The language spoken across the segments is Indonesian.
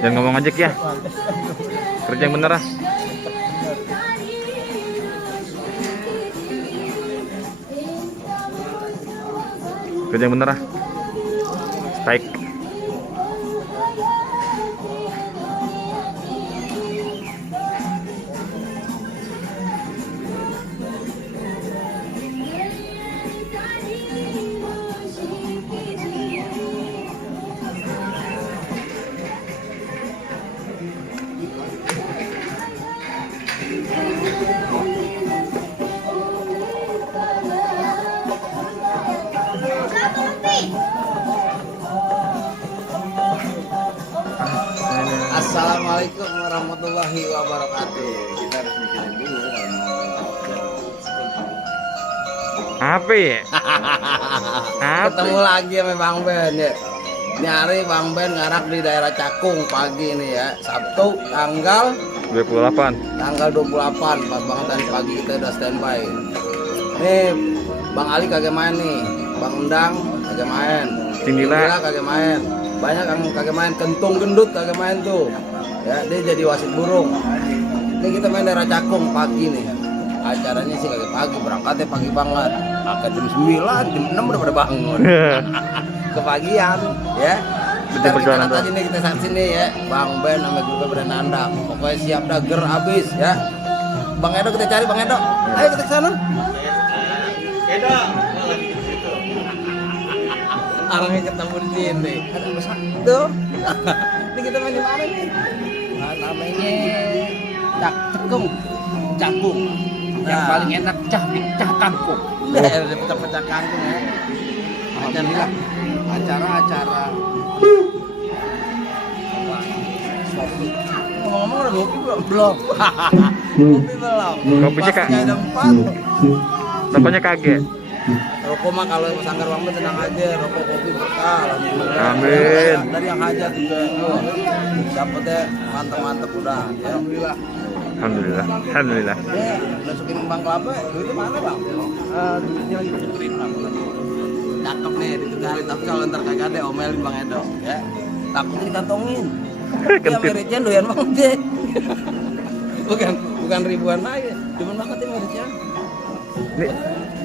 Jangan ngomong ojek ya. Kerja yang bener ah. Kerja yang bener ah. Baik. Assalamualaikum warahmatullahi wabarakatuh. Kita harus mikirin dulu. Apa ya? Ketemu lagi sama Bang Ben ya. Nyari Bang Ben ngarak di daerah Cakung pagi nih ya. Sabtu tanggal 28. Pas banget tadi pagi kita udah standby. Nih Bang Ali kagak main nih. Bang Undang kagak main. Cindila kagak main. Banyak yang kagak main. Kentung gendut kagak main tuh. Ya, dia jadi wasit burung. Ini kita main daerah Cakung pagi nih. Acaranya sih kagak pagi, berangkatnya pagi banget. Agak jam 9, jam 6 udah pada bangun. Kepagian, ya. Betul perjalanan Kita sini kita saat sini ya. Bang Ben sama juga berenanda. Pokoknya siap dah ger abis ya. Bang Edo kita cari Bang Edo. Ayo kita ke sana. Edo. Orangnya ketemu di sini. Ada besar tuh. Ini kita main di mana nih? Namanya Cakung. Yang paling enak cah kangkung. Pecah kangkung ya. Alhamdulillah. Acara ngomong udah kopi belum? Kopi belum. Kopinya kak. Ada 4. Rokoknya kaget. Rokok mah kalau sanggar Bang Ben tenang aja, rokok kopi berkah. Alhamdulillah. Amin. Dari yang hajat juga. Dapetnya mantep udah. Ya, alhamdulillah. Alhamdulillah. Masukin Bang Kelapa, duitnya mana Bang? Duitnya lagi kecukurin Bang. Cakep nih, ditugarin. Tapi kalau ntar kagak ada, omelin Bang Edo. Ya, takutnya dikantongin. Ya meritnya doyan banget deh. Bukan ribuan aja, cuma banget ya meritnya.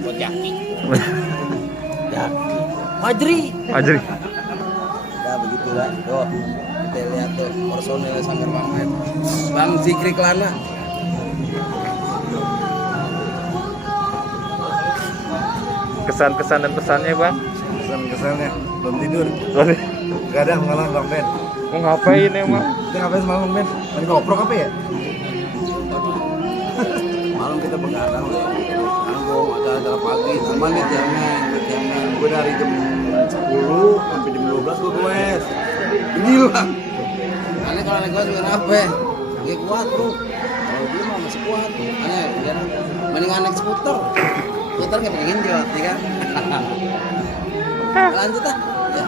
Buat Jaki. Majri. Ya begitulah. Tuh, kita lihat tuh personil Sanggar Bang Ben. Bang Zikri Kelana. Kesan-kesan dan pesannya bang. Kesan-kesannya belum tidur. Gak ada mengalami Bang Ben. Mau ngapain emang? Kita ngapain semalam Bang Ben? Main goprok apa ya? Malam kita begadang ya. Tanggung acara pagi. Aman nih jangan. Gue dari jam 10 sampai jam 12 gue goes. Gila. Aneh kalau naik goes bukan apa? Gak kuat bro. Kalau dia mah masih kuat. Aneh biar mendingan naik skuter. Skuter nggak pengen jawab, ya kan? Lanjut ah. Ya.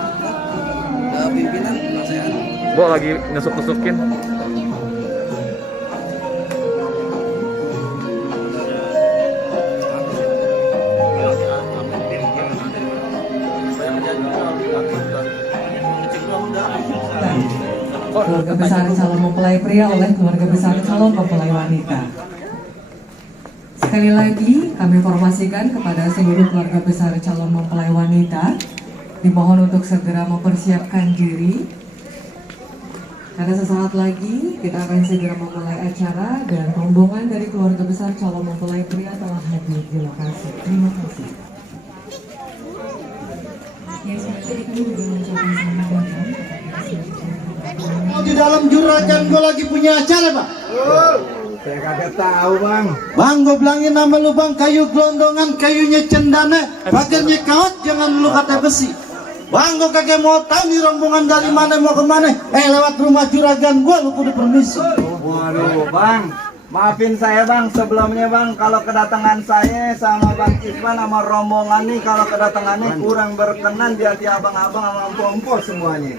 Ke pimpinan penasehat. Gua lagi nusuk-nusukin. Keluarga besar calon mempelai pria oleh keluarga besar calon mempelai wanita. Sekali lagi kami informasikan kepada seluruh keluarga besar calon mempelai wanita, dimohon untuk segera mempersiapkan diri karena sesaat lagi kita akan segera memulai acara dan rombongan dari keluarga besar calon mempelai pria telah hadir di lokasi. Terima kasih. Ya, selanjutnya kami juga mengucapkan selamat datang. Di dalam juragan gue lagi punya acara Pak. Saya kagak tahu Bang. Bang gue bilangin nama lu Bang, kayu gelondongan, kayunya cendana, pagarnya kawat, jangan lu kata besi. Bang gue kagak mau tahu nih rombongan dari mana mau kemana. Lewat rumah juragan gue lu kudu permisi. Waduh Bang, maafin saya Bang sebelumnya Bang, kalau kedatangan saya sama Bang Isman sama rombongan nih, kalau kedatangannya kurang berkenan di hati abang-abang sama empok-empok semuanya.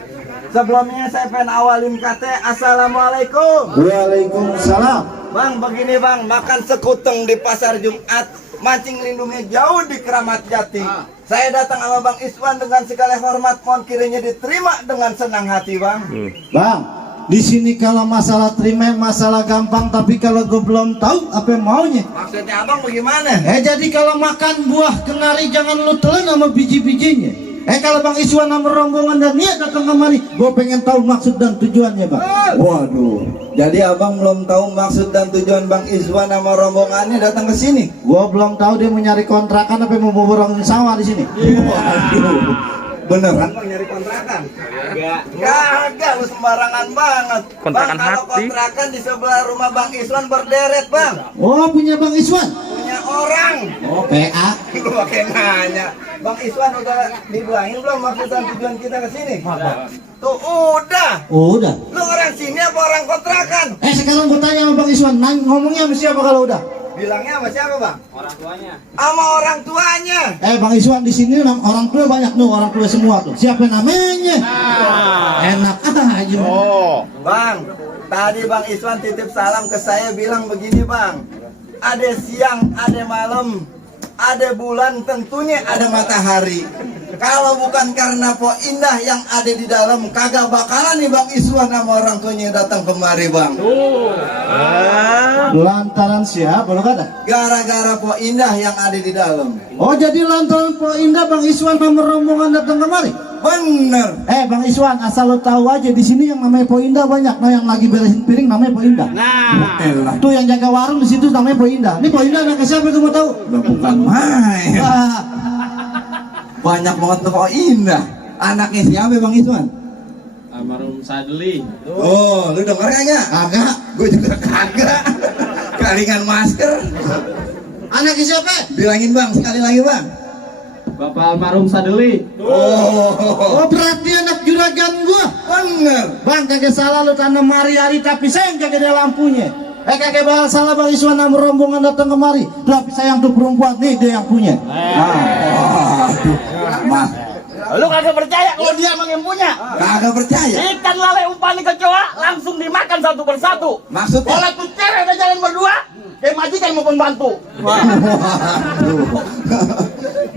Sebelumnya saya pengen awalin kata Assalamualaikum. Waalaikumsalam. Bang begini Bang, makan sekuteng di pasar Jumat, mancing lindungnya jauh di Keramat Jati. Saya datang sama Bang Iswan dengan segala hormat, mohon kiranya diterima dengan senang hati Bang. Bang, Di sini kalau masalah terima masalah gampang, tapi kalau gue belum tahu apa yang maunya. Maksudnya abang bagaimana? Jadi kalau makan buah kenari jangan lu telan sama biji-bijinya. Kalau Bang Iswan sama rombongan dan niat datang kemari, gue pengen tahu maksud dan tujuannya, Bang. Waduh, jadi abang belum tahu maksud dan tujuan Bang Iswan sama rombongannya datang ke sini? Gue belum tahu dia mau nyari kontrakan apa mau borongin sawah di sini. Waduh, beneran bang nyari kontrakan? Kagak, lu sembarangan banget. Kontrakan bang, kalau hati. kontrakan di sebelah rumah Bang Iswan berderet, Bang. Oh, punya Bang Iswan? Punya orang. Oh, PA. Lu pakai nanya. Bang Iswan udah dibilangin belum maksud dan tujuan kita ke sini? Tuh udah. Oh, udah. Lu orang sini apa orang kontrakan? Sekarang gue tanya sama Bang Iswan, ngomongnya sama siapa kalau udah? Bilangnya sama siapa, Bang? Orang tuanya. Sama orang tuanya. Bang Iswan di sini orang tua banyak tuh, orang tua semua tuh. Siapa namanya? Enak aja. Bang, tadi Bang Iswan titip salam ke saya bilang begini, Bang. Ada siang, ada malam, ada bulan, tentunya ada matahari. Kalau bukan karena Po Indah yang ada di dalam, kagak bakalan nih Bang Iswan sama orang tuanya datang kemari, Bang. Lantaran siapa lo kata? Gara-gara Po Indah yang ada di dalam. Oh, jadi lantaran Po Indah Bang Iswan sama rombongan datang kemari? Bener. Bang Iswan, asal lo tahu aja di sini yang namanya Po Indah banyak. Nah, yang lagi beresin piring namanya Po Indah. Elah. Tuh yang jaga warung di situ namanya Po Indah. Ini Po Indah anak siapa kamu tahu? Bukan main. Wah, Banyak banget tuh Po Indah. Anaknya siapa Bang Iswan? Almarhum Sadli. Oh, lu denger kagak? Kagak. Gue juga kagak. Kalingan masker. anaknya siapa? Bilangin Bang, sekali lagi Bang. Bapak almarhum Sadli. Oh, berarti anak juragan gua. bener. Bang, kagak salah lu tanam hari-hari, tapi sayang kagak ada lampunya. Kagak bakal salah Bang Iswan sama rombongan datang kemari. Tapi sayang tuh perempuan nih, dia yang punya. Mas, Lu kagak percaya kalau dia emang yang punya? kagak percaya. Ikan lele umpan kecoa langsung dimakan satu persatu. Maksudnya? Oleh tuh cewek udah jalan berdua, kayak majikan maupun bantu.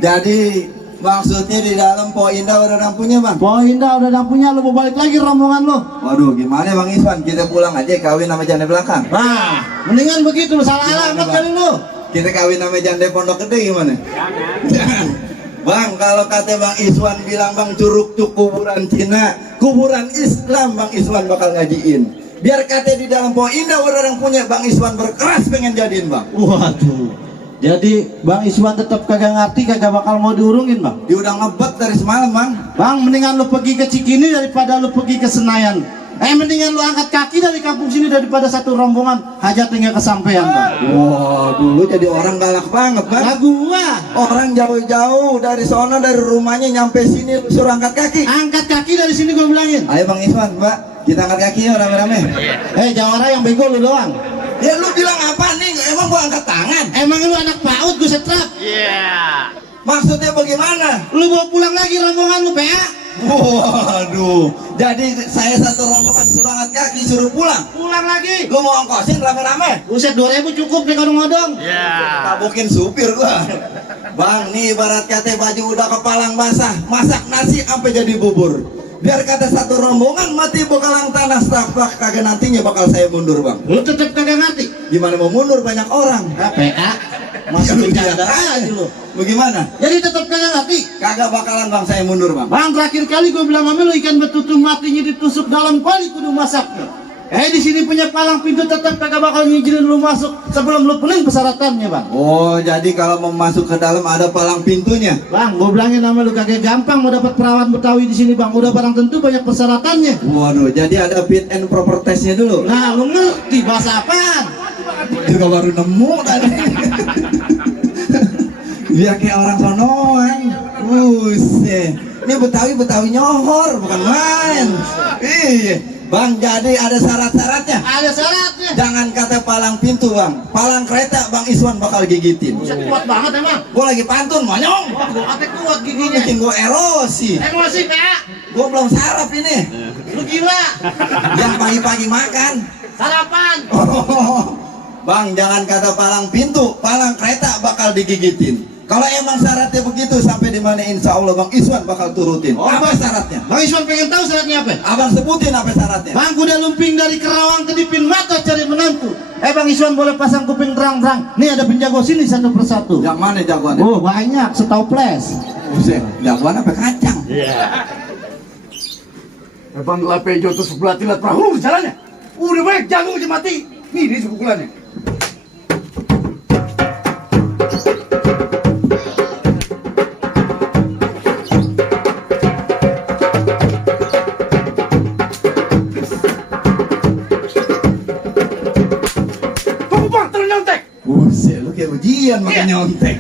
Jadi maksudnya di dalam Po Indah udah lampunya Bang? Po Indah udah lampunya, lu mau balik lagi rombongan lu. Waduh, gimana Bang Iswan? Kita pulang aja kawin sama janda belakang. Nah, mendingan begitu lu, salah alamat kali lu. Kita kawin sama janda pondok gede gimana? Jangan. Bang, kalau kata Bang Iswan bilang Bang Curug tuh kuburan Cina, kuburan Islam Bang Iswan bakal ngajiin. Biar kata di dalam Po Indah udah orang punya, Bang Iswan berkeras pengen jadiin Bang. Waduh. Jadi Bang Iswan tetap kagak ngerti, kagak bakal mau diurungin Bang. Dia udah ngebet dari semalam Bang. Bang, mendingan lu pergi ke Cikini daripada lu pergi ke Senayan. Mendingan lu angkat kaki dari kampung sini daripada satu rombongan hajatnya kesampaian Bang. Wah, dulu jadi orang galak banget Bang. Lah gua Orang jauh-jauh dari sono, dari rumahnya nyampe sini lu suruh angkat kaki. angkat kaki dari sini gua bilangin. Ayo Bang Iswan, Mbak, kita angkat kaki yuk rame-rame. Jangan yang bego lu doang. Ya lu bilang apa nih? Emang gua angkat tangan? Emang lu anak PAUD gua setrap. Maksudnya bagaimana? Lu bawa pulang lagi rombongan lu, PA. Waduh, jadi saya satu rombongan suruh angkat kaki, suruh pulang. Pulang lagi. Lu mau ongkosin rame-rame? Buset, 2.000 cukup deh kadang-kadang. Tabukin supir gua. Bang, nih ibarat kata baju udah kepalang basah, masak nasi sampai jadi bubur. Biar kata satu rombongan mati bekalang tanah setapak, kagak nantinya bakal saya mundur Bang. Lu tetep kagak ngerti. Gimana mau mundur, banyak orang. PA. Masih bercanda aja lu. Bagaimana? Jadi tetep kagak ngerti. Kagak bakalan Bang saya mundur Bang. Bang, terakhir kali gue bilang sama lu, ikan betutu matinya ditusuk dalam kuali kudu masaknya. Di sini punya palang pintu, tetap kagak bakal ngizinin lu masuk sebelum lu penuhin persyaratannya Bang. Oh, jadi kalau mau masuk ke dalam ada palang pintunya. Bang, gue bilangin sama lu, kagak gampang mau dapat perawan Betawi di sini Bang. Udah barang tentu banyak persyaratannya. Waduh, jadi ada fit and proper testnya dulu. Nah, lu ngerti bahasa apaan? Juga baru nemu tadi. Biar kayak orang sonoan. Buset. Ini Betawi nyohor, bukan main. Iya. Bang, jadi ada syarat-syaratnya. Ada syaratnya. Jangan kata palang pintu Bang, palang kereta Bang Iswan bakal gigitin. Buset, kuat banget emang. Gua lagi pantun, monyong. Wah, gue kata kuat Ini giginya. bikin gua erosi. Emosi, PA. Gua belum sarap ini. Lu gila. Yang pagi-pagi makan. Sarapan. Bang, jangan kata palang pintu, palang kereta bakal digigitin. Kalau emang syaratnya begitu sampai di mana insya Allah Bang Iswan bakal turutin. Apa syaratnya? Bang Iswan pengen tahu syaratnya apa? Abang sebutin apa syaratnya. Bang kuda lumping dari Kerawang ke Dipin Mata cari menantu. Bang Iswan boleh pasang kuping terang-terang. Nih ada penjago sini satu persatu. Yang mana jagoannya? Oh banyak, setoples. Buset, jagoan apa kacang? Bang Lapejo tuh sebelah tilat perahu jalannya. Udah baik jago aja mati. Nih dia pukulannya. Tunggu bang, terus nyontek. Buset, lu kayak ujian makan nyontek.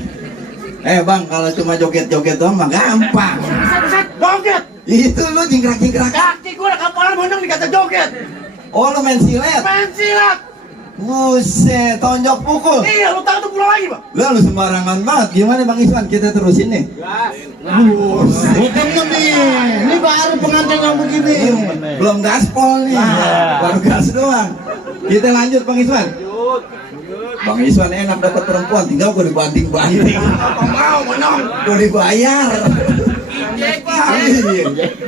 Bang, kalau cuma joget-joget doang mah gampang. Set, joget. Itu lu jingkrak-jingkrak. Kaki gua udah kapalan mondong dikata joget. Oh, lu main silet. Main silat. Buset, tonjok pukul. Iya, lu tahu tuh pulang lagi bang. Lu sembarangan banget. Gimana Bang Iswan? Kita terusin nih. Bukan nih, ini baru pengantin yang begini. Belum gaspol nih. Baru gas doang. Kita lanjut Bang Iswan. Bang Iswan enak dapat perempuan, tinggal gue dibanting-banting. Apa mau menong? Gue dibayar.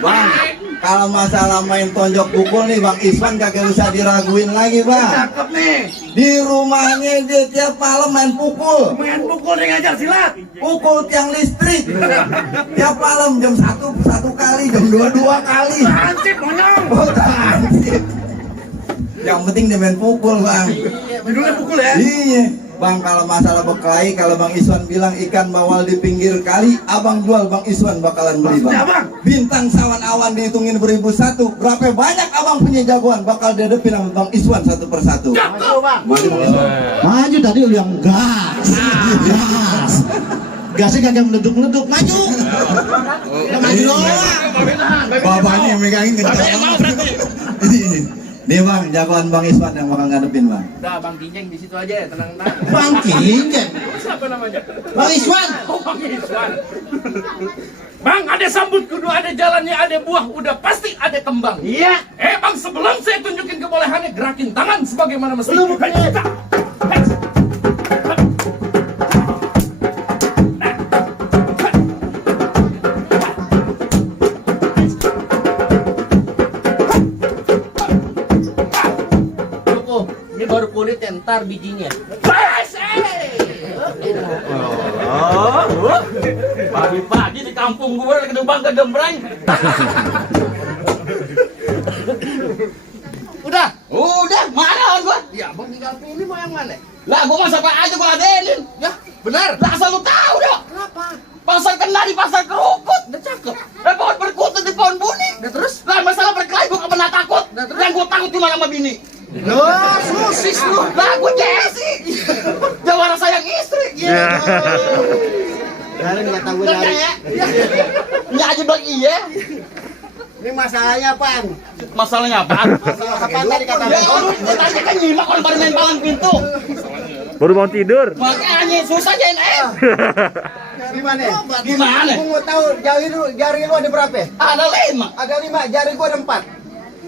Bang, kalau masalah main tonjok pukul nih Bang Iswan kagak usah diraguin lagi Bang. Cakep nih. Di rumahnya dia tiap malam main pukul. Main pukul dia ngajar silat. Pukul tiang listrik. Tiap malam jam 1 kali, jam 2 kali. Hansip monyong. Oh, tansip. Yang penting dia main pukul Bang. Minumnya pukul ya. Iya. Bang, kalau masalah berkelahi, kalau Bang Iswan bilang ikan bawal di pinggir kali, abang jual, Bang Iswan bakalan beli Bang. Maksudnya, Bang? Bintang sawan awan dihitungin beribu satu. Berapa banyak abang punya jagoan bakal dihadapin sama Bang Iswan satu persatu. Cakep bang. Maju Bang Iswan. Maju tadi lu yang gas. Gas. Gasnya kagak meleduk-meleduk, maju. Ya, maju doang. Bapaknya yang megangin kencang banget. Nih Bang, jagoan Bang Iswan yang bakal ngadepin Bang. Udah Bang Kinjeng di situ aja, tenang-tenang. Bang Kinjeng. Siapa namanya? Bang Iswan. Oh, Bang Iswan. Bang, ada sambut kudu, ada jalannya, ada buah, udah pasti ada kembang. Iya. Bang, sebelum saya tunjukin kebolehannya, gerakin tangan sebagaimana mesti. Lu bukannya- Ini baru kulit ntar bijinya. Pagi-pagi di kampung gue lagi gedembang-gedembrang. Udah, mana lawan gua? Ya, Bang tinggal pilih mau yang mana? Lah, gua mah siapa aja gua ladenin. Ya, benar. Lah, asal lu tahu dong. Kenapa? Pasar kena di pasar kerukut. Udah cakep. Pohon berkutut di pohon buni. Udah terus? Lah, masalah berkelahi gua pernah takut. Yang gua takut cuma sama bini. Loh, susis lu. Lah, gua Jesse. Jawara sayang istri. Iya. Dari nggak tahu Bener dari. ya? Nggak aja bilang iya. Ini masalahnya apaan? Masalahnya apa? Masalah apaan tadi kata Ya, lu tanya kan nyimak kalau baru main palang pintu. Baru bangun tidur. Makanya susah JNF. Gimana? Gimana? Gua mau tahu jari lu ada berapa? Ada 5. Ada 5, jari gua ada 4.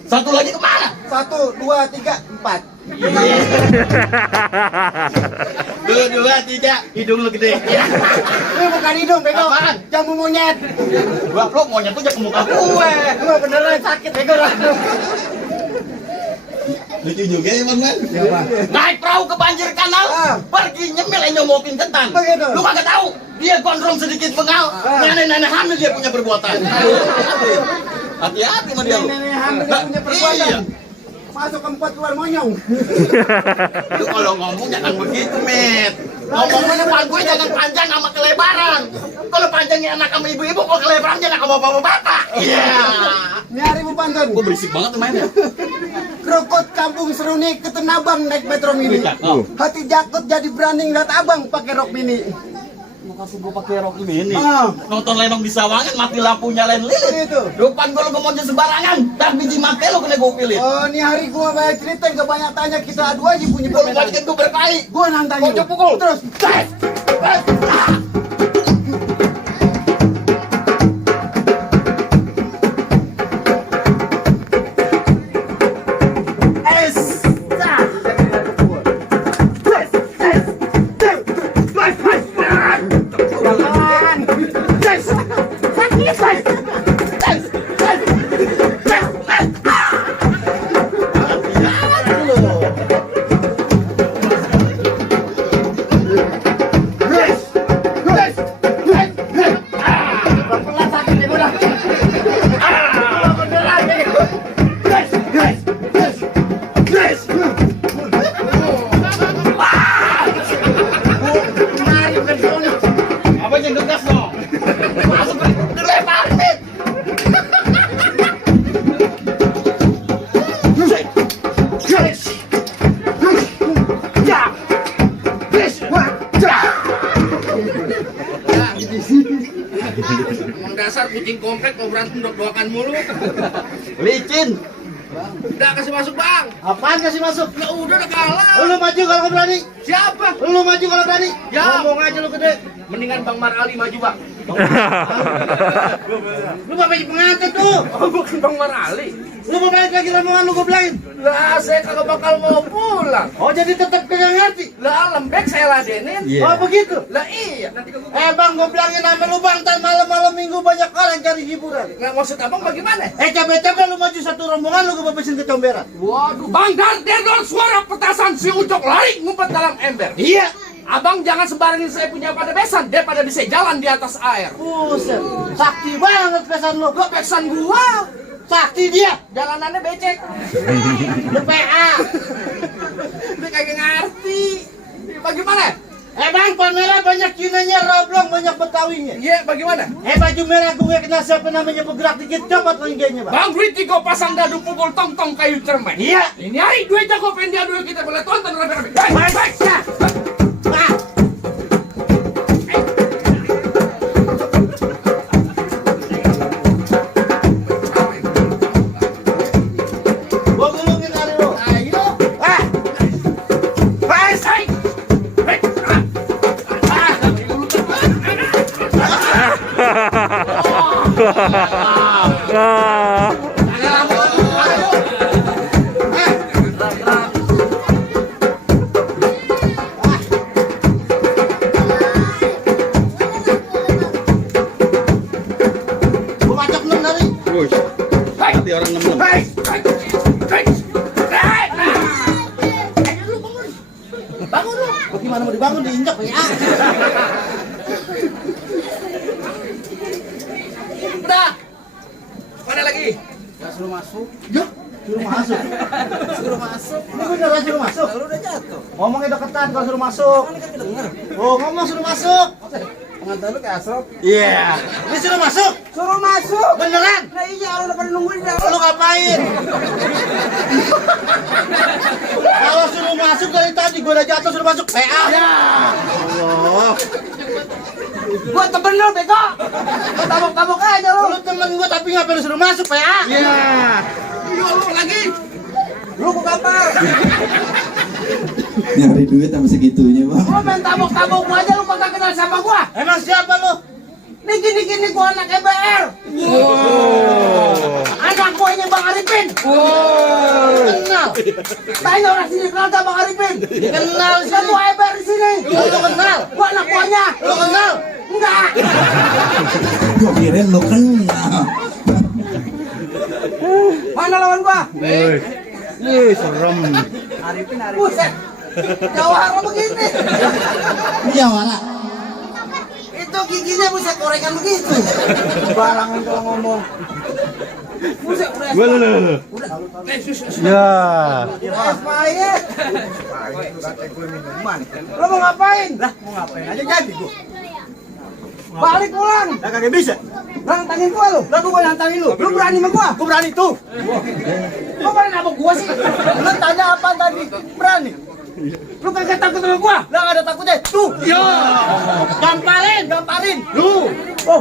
Satu lagi kemana? 1, 2, 3, 4. 2, 3, hidung lu gede. Ini bukan hidung, bego. Apaan? Jambu monyet. Gua lo monyet tuh ke muka gue. Gua beneran sakit, bego. Lucu juga ya Bang Man. Naik perahu ke banjir kanal, pergi nyemil nyomokin ketan. Begitu. Lu kagak tahu, dia gondrong sedikit bengal. Nenek-nenek hamil dia punya perbuatan. Hati-hati sama dia lu. Nenek hamil dia punya perbuatan. Iya. Masuk ke 4 keluar monyong. Lu kalau ngomong jangan begitu, Met. Ngomongnya depan gue jangan panjang sama kelebaran. Kalau panjangnya anak sama ibu-ibu, kalau kelebaran jangan sama bapak-bapak. Iya. Ini hari Bu Pantun. Gue berisik banget tuh mainnya. Krukut kampung Seruni ke Tenabang naik metro mini. Hati jakut jadi berani ngeliat abang pakai rok mini. Lu kasih gue pakai rok ini. Ah. Nonton Lenong di Sawangan, mati lampu nyalain lilin. Gitu. Depan gue lu ngomong sembarangan, dan biji mate lu kena gue pilih. Oh, ini hari gua banyak cerita yang banyak tanya kita adu aja punya Kalau bagian gue berkelahi, Gua nantangin. Pojok pukul. Terus. Tes. Apa yang gegas dong? Masuk dilempar nih. Emang dasar kucing komplek kau berantem doakan mulu. Licin. Udah kasih masuk bang. Apaan kasih masuk? Ya udah kalah. Lu maju kalau kau berani. Siapa? Lu maju kalau berani. Ya. Ngomong aja lu gede. Mendingan Bang Mar Ali maju bang. Lu mau jadi pengantin tuh. Oh bukan Bang Mar Ali. Lu mau balik lagi rombongan lu gue bilangin. Lah saya kagak bakal mau pulang. Oh jadi tetap kagak ngerti. Lah lembek saya ladenin. Oh begitu. Lah iya. Nanti kagak. Bang gue bilangin sama lu bang, ntar malam-malam minggu banyak orang cari hiburan. Nah maksud abang bagaimana? Capek-capek lu maju satu rombongan lu gue bebesin ke comberan. Waduh, Bang Dardedor suara petasan si Ucok lari ngumpet dalam ember. Iya. Abang jangan sembarangin saya punya pada besan, daripada bisa jalan di atas air. Buset. Sakti banget pesan lu. Lo besan gua, Sakti dia. jalanannya becek. Lu PA. Dia kagak ngerti. Bagaimana? Bang, pan merah banyak Cinanya, roblong banyak Betawinya. Iya, bagaimana? Baju merah gue kenal siapa namanya bergerak dikit, coba tunjuknya bang. Bang Briti kau pasang dadu pukul tong-tong kayu cermek. Iya. Ini hari duit jago pengen diadu kita boleh tonton rame-rame. Baik. Nah. Gua gulungin hari lu. Ayo. Ah. Baik. Gua macet 6 hari. Hati orang nemen. Bangun lu. Bagaimana mau dibangun diinjak ya? Udah. Mana lagi? Suruh masuk. Suruh masuk. Ini beneran suruh masuk. Lu udah jatuh. Ngomongnya deketan kalau suruh masuk. Oh, ngomong suruh masuk. Pengantin lu kayak asrop. Iya. Ini suruh masuk. Suruh masuk. Beneran? Nah iya, orang udah pada nungguin dah. Lu ngapain? Kalau suruh masuk dari tadi gua udah jatuh suruh masuk. PA. Ya. Allah. Gua temen lu, bego. Lu tabok-tabok aja lu. Lu temen gua tapi ngapain lu suruh masuk PA? Iya. Yo lu lagi. Lu gua kapal. Nyari duit sama segitunya bang. Lu main tabok-tabok gua aja, lu kagak kenal sama gua. Emang siapa lu? Nih gini-gini gua anak EBR. Anak gua ini Bang Arifin. Kenal. Tanya orang sini kenal gak Bang Arifin? Kenal Kan sih. gua EBR di sini. Lu kenal? Gua anak buahnya. Lu kenal? Enggak. Gua kirain lo kenal. Mana lawan gua? Serem. Buset. Jawara begini. Iya Wara. Itu giginya buset korekan begitu. Barangan kalau ngomong. Buset udah. Ya. Expired. Lo mau ngapain? Lah, mau ngapain aja jadi gua. Balik pulang. Lah kagak bisa. Nantangin gua lu. Lah gua nantangin lu. Lu berani sama gua? Gua berani tuh. Lu pada nabok gua sih. Lu tanya apa tadi? Berani. Lu kagak takut sama gua? Lah enggak ada takutnya. Tuh. Yo. Gamparin. Lu. Oh.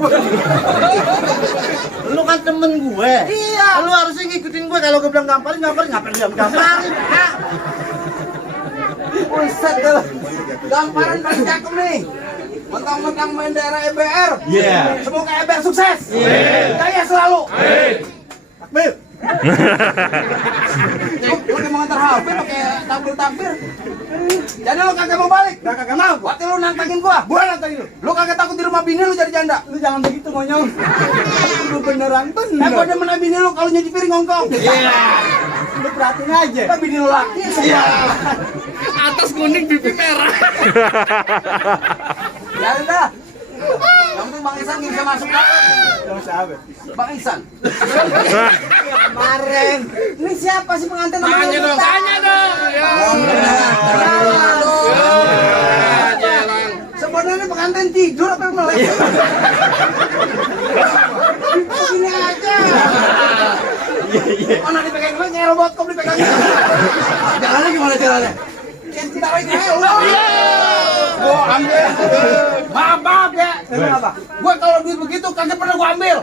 Lu kan temen gue. Iya. Lu harusnya ngikutin gue kalau gue bilang gamparin ngapain gamparin. Ah. Buset dah. Gamparan paling cakep nih. Mentang-mentang main daerah EBR. Iya. Semoga EBR sukses. Jaya selalu. Takbir. Lu mau ngantar HP pakai takbir. Jadi lu kagak mau balik? Kagak mau. Waktu lu nantangin gua nantangin lu. Lu kagak takut di rumah bini lu jadi janda? Lu jangan begitu monyong. Lu beneran Eh gua demen sama bini lu kalau nyuci piring ngongkong. Lu perhatiin aja. Kita bini lu laki. Atas kuning pipi merah. Ya udah. Yang penting Bang Isan bisa masuk kan? Sama sahabat. Bang Isan. Kemarin. Ini siapa sih pengantin namanya? Tanya dong. Ya. Sebenarnya pengantin tidur apa melek? Begini aja. Mana dipegang gue kayak robot kok dipegang. Jalannya gimana jalannya? Kita lagi gua ambil. Maaf ya. Emang apa? Gua kalau duit begitu kagak pernah gua ambil.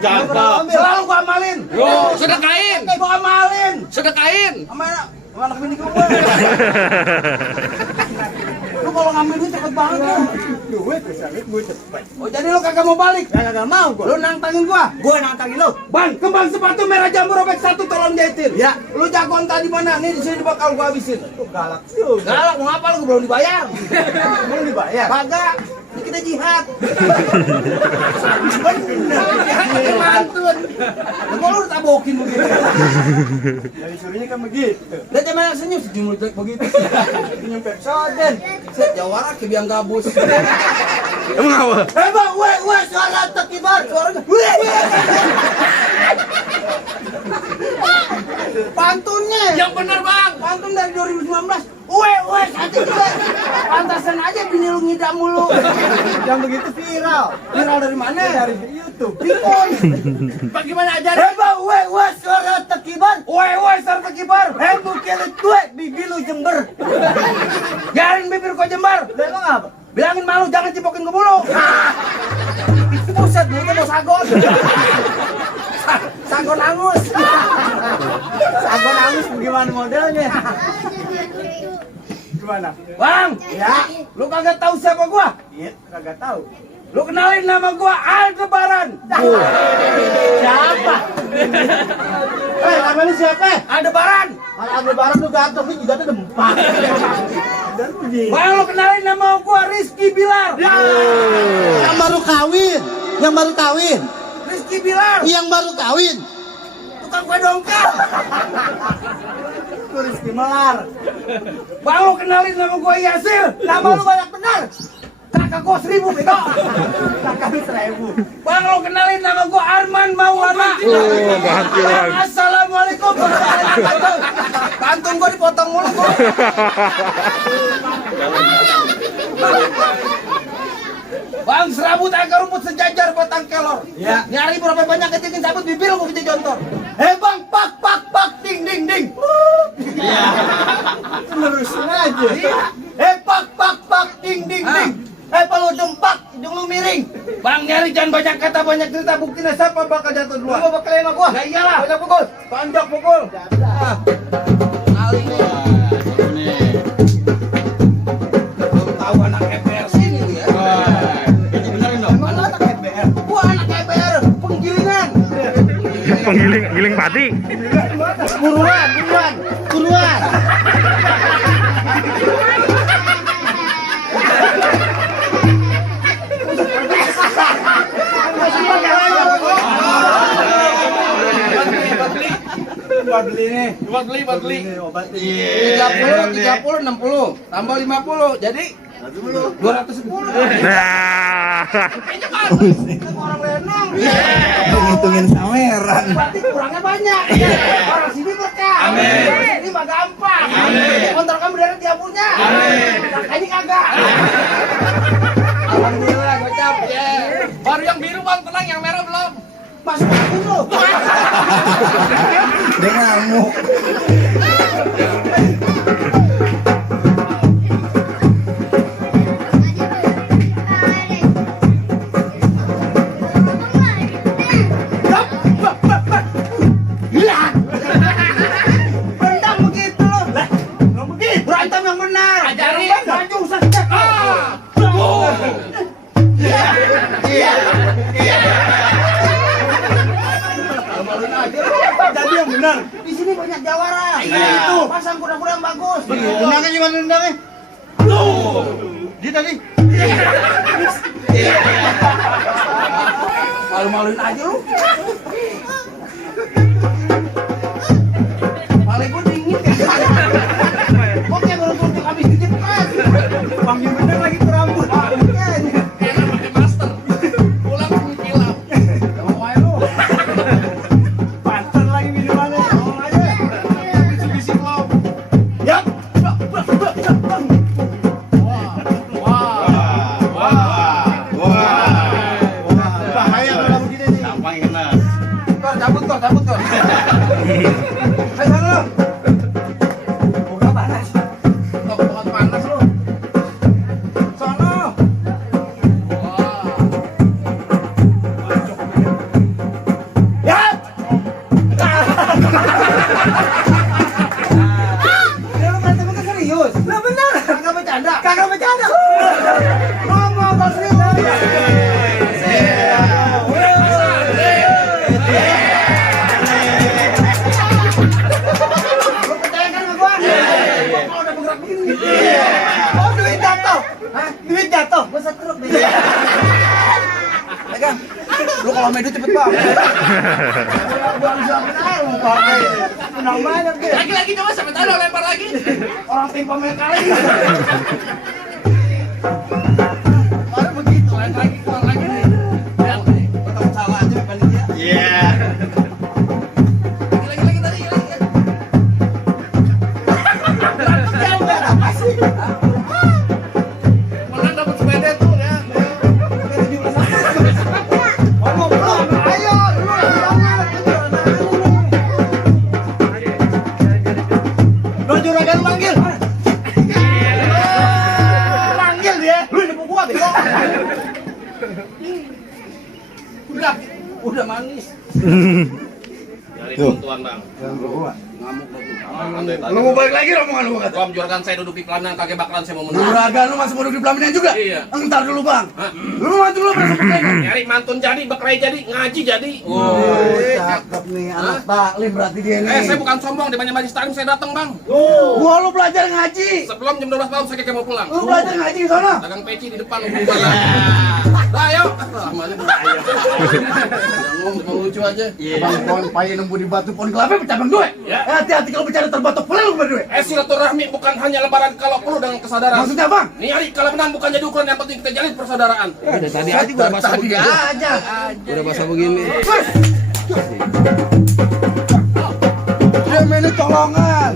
Selalu gua amalin. Sedekain. Gua amalin. Sedekain. Sama anak bini gua. Lu kalau ngambil duit cepet banget lu. Duit gue cepet. Oh jadi lu kagak mau balik? Kagak mau gua. Lu nantangin gua? Gua nantangin lu. Ban, kembang sepatu merah jambu robek 1 tolong jahitin. Ya. Lu jagoan tadi mana? Nih di sini bakal gua habisin. Lu galak juga. Galak mau ngapa lu belum dibayar? Belum dibayar. Kagak. Ini kita jihad. Bener. Mantun. Lu kok lu tabokin begitu? Dari suruhnya kan begitu. Lihat yang mana senyum senyum begitu. Senyum Pepsodent. Set jawara ke biang gabus. Emang apa? Bang, weh, suara tekibar, suaranya. Pantunnya. Yang bener bang. Pantun dari 2019. Weh, cantik juga. Pantasan aja bini lu ngidam mulu. Yang begitu viral. Viral dari mana? Dari YouTube. Pikun. Bagaimana ajarin? Bang, weh, suara tekibar. Weh, suara tekibar. Bukelit gue, bibi lu jember. Biarin bibir kau jembar. Lah emang apa? Bilangin malu, jangan cipokin ke bulu. Buset, mulutnya mau sagon. Sagon angus. Sagon angus bagaimana modelnya? Gimana? Bang, Ya, lu kagak tahu siapa gua? iya, kagak tahu. Lu kenalin nama gua Aldebaran. Siapa? Nama lu siapa? Aldebaran. Kalau Aldebaran lu ganteng, lu juga tuh dempak. Dan begini. Bang, lu kenalin nama gua Rizky Bilar. Yang baru kawin. Rizky Bilar. Yang baru kawin. Tukang kue dongkal. Lu Rizky Melar. Bang, lu kenalin nama gua Yasir. Nama lu banyak benar. Kakak gua 1000 bego. Kakak lu 1000. Bang, lu kenalin nama gua Arman Maulana. bahagia lagi. Assalamualaikum warahmatullahi wabarakatuh. Pantun gua dipotong mulu gua. Bang, serabut akar rumput sejajar batang kelor. Ya. Nyari berapa banyak ketikin sabut bibir gua kita jontor. Bang, pak, ding. Terusin aja. Iya. Pak, ding. Kalau jempak, hidung lu miring. Bang, nyari jangan banyak kata, banyak cerita. Buktinya siapa bakal jatuh duluan? Lu bakal sama gua? Ya iyalah. Banyak pukul. Tonjok pukul. Kali ini. Belum tahu anak MPR sini lu ya. Benerin dong. Emang lu anak MPR? Gua anak MPR, penggilingan. Giling padi. Buruan. Buat beli nih. Buat beli. Obat nih. 30, 60, tambah 50, jadi 210. Nah. Orang lenong. Ngitungin saweran. Berarti kurangnya banyak. Orang sini berkah. Ini mah gampang. Kontrakan berderet dia punya. Makanya kagak. Alhamdulillah gocap. Baru yang biru bang, tenang, yang merah belum. Masuk akun lu. Dia ngamuk. Bentang begitu lu. Nggak begitu. Berantem yang benar. Ajarin. Maju saja. Jadi yang benar. Di sini banyak jawara. Iya. Itu pasang kuda-kuda yang bagus. Undangnya gimana undangnya? Dia tadi. Malu-maluin aja lu. Paling gue dingin. Oke, kalau untuk habis dijepit. Panggil bener lagi tuh rambut. Enak pakai master. Pulang kilap. Mau aja lu. Panter lagi minumannya. Ngomong aja. Bisi-bisi belum. Yap. Bahaya kalau begini nih. Kor, cabut kor. Ayo sana lu. Udah panas. Kok bukan panas lu. Sana. Yap. Lu kata bukan serius. Lah benar. Kagak bercanda. Kagak bercanda. Ngomong kok serius. Lu percaya kan sama gua? Kalau udah bergerak begini. Oh, duit jatuh. Hah? Duit jatuh. Gua setruk deh. Pegang. Lu kalau medu cepet bang. Gua siapin air lu pakai. Menang banyak deh. Lagi-lagi coba sampai tahu lempar lagi. Orang tim pemain kali. Baru begitu, lain lagi keluar lagi nih. Lihat nih. Ketemu salah aja panitia. Iya. Lagi-lagi tadi lagi. Menang dapat sepeda tuh ya. Ngomong belum. Ayo, lu jangan. Lo juragan manggil. Panggil dia. Lu nipu gua bego. Udah manis. Dari bantuan bang. Lu mau balik lagi rombongan lu kata? Om juragan saya duduk di pelaminan kakek bakalan saya mau menang. Juragan lu masih mau duduk di pelaminan juga? Iya. Entar dulu bang. Hah? Lu mati dulu bang. Nyari mantun jadi, berkelahi jadi, ngaji jadi. Cakep nih anak taklim berarti dia nih. Saya bukan sombong, di banyak majlis taklim saya datang bang. Gua lu belajar ngaji. Sebelum jam 12 malam saya kayak mau pulang. Lu belajar ngaji di sana. Dagang peci di depan nunggu bala. Dah ayo. Amalnya ngomong lucu aja. Bang pohon paya nemu di batu pohon kelapa pecah bang duit. Ya. Hati-hati kalau bicara terbatuk pula lu berduit. Silaturahmi bukan hanya lebaran kalau perlu dengan kesadaran. Maksudnya bang? Nih hari kalau menang bukan jadi ukuran, yang penting kita jalin persaudaraan. Dari tadi aja gua bahasa begini. aja. Udah bahasa begini. Dia mainnya colongan.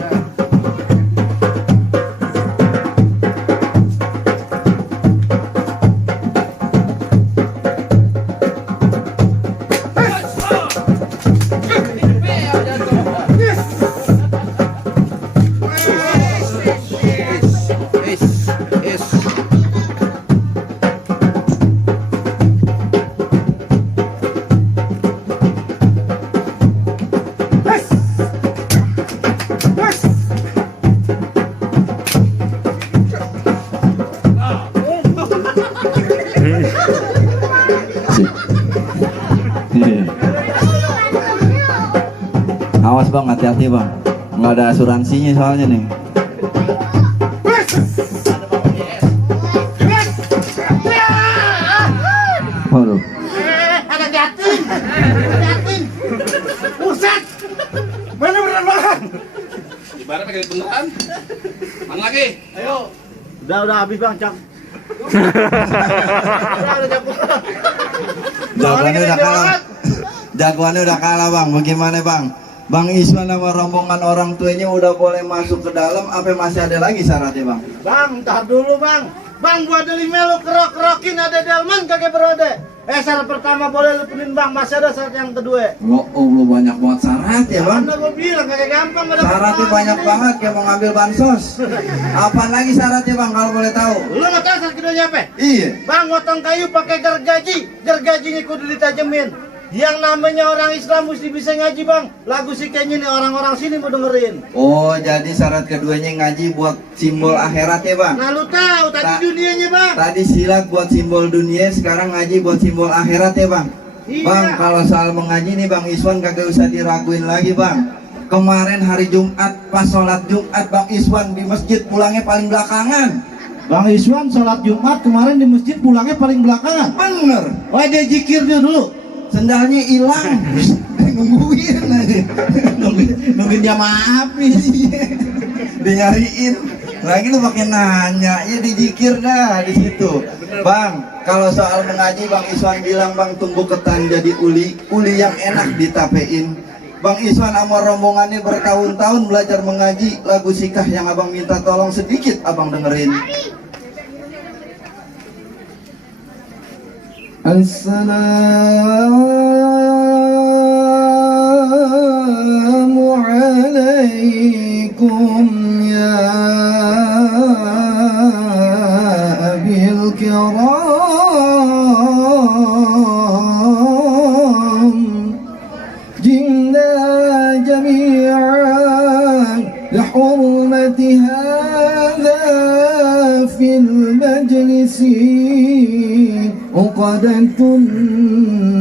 Awas bang, hati-hati bang. Nggak ada asuransinya soalnya nih. Waduh. Ada jatin. Jatin. Buset. Mana beneran bang? Ibarat pakai beneran. Mana lagi? Ayo. Udah habis bang, cak. Jagoannya udah kalah. Jagoannya udah kalah bang. Bagaimana bang? Bang Iswan sama rombongan orang tuanya udah boleh masuk ke dalam. Apa masih ada lagi syaratnya bang? Bang, ntar dulu bang. Bang, gua dari melu kerok-kerokin ada delman kagak berode. Syarat pertama boleh lupain bang, masih ada syarat yang kedua. Oh, lu banyak banget syarat ya bang. Karena gua bilang kagak gampang ada. Syaratnya banyak banget kayak mau ngambil bansos. Apaan lagi syaratnya bang kalau boleh tahu? Lu nggak tahu syarat keduanya apa? Iya. Bang, motong kayu pakai gergaji. Gergajinya kudu ditajemin. Yang namanya orang Islam mesti bisa ngaji bang. Lagu si kayaknya nih orang-orang sini mau dengerin. Oh, jadi syarat keduanya ngaji buat simbol akhirat ya bang? Nah lu tahu tadi Tak. dunianya bang. Tadi silat buat simbol dunia, sekarang ngaji buat simbol akhirat ya bang? Iya. Bang, kalau soal mengaji nih bang Iswan kagak usah diraguin lagi bang. Kemarin hari Jumat pas sholat Jumat Bang Iswan di masjid pulangnya paling belakangan. Bang Iswan sholat Jumat kemarin di masjid pulangnya paling belakangan. Bener. Oh dia jikir dulu. Sendalnya hilang. Nungguin aja. Nungguin jamaah habis. Dia nyariin. Lagi lu pakai nanya, ya dijikir dah di situ. Bang, kalau soal mengaji Bang Iswan bilang Bang tunggu ketan jadi uli yang enak ditapein. Bang Iswan sama rombongannya bertahun-tahun belajar mengaji. Lagu Sikah yang abang minta tolong sedikit abang dengerin. Assalamualaikum ya abil kiram jinna jami'an lihurmati hadha fil majlisi uqadatun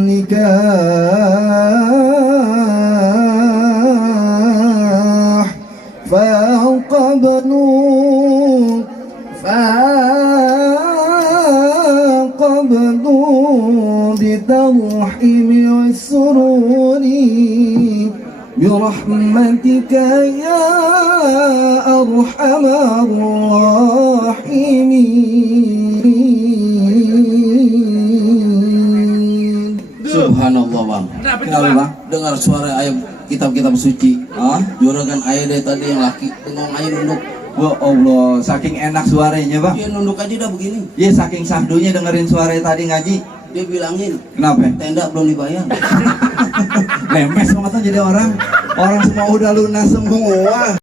nikah فقبلوا بترحم والسرور برحمتك يا أرحم الراحمين. Subhanallah bang. Kenapa bang? Dengar suara ayam kitab-kitab suci. Juragan ayah dari tadi yang laki bengong ayah nunduk. Wah Allah, saking enak suaranya Bang. Dia nunduk aja dah begini. Iya saking sahdunya dengerin suara tadi ngaji. Dia bilangin Kenapa? tenda belum dibayar. Lemes masa jadi orang semua udah lunas semua.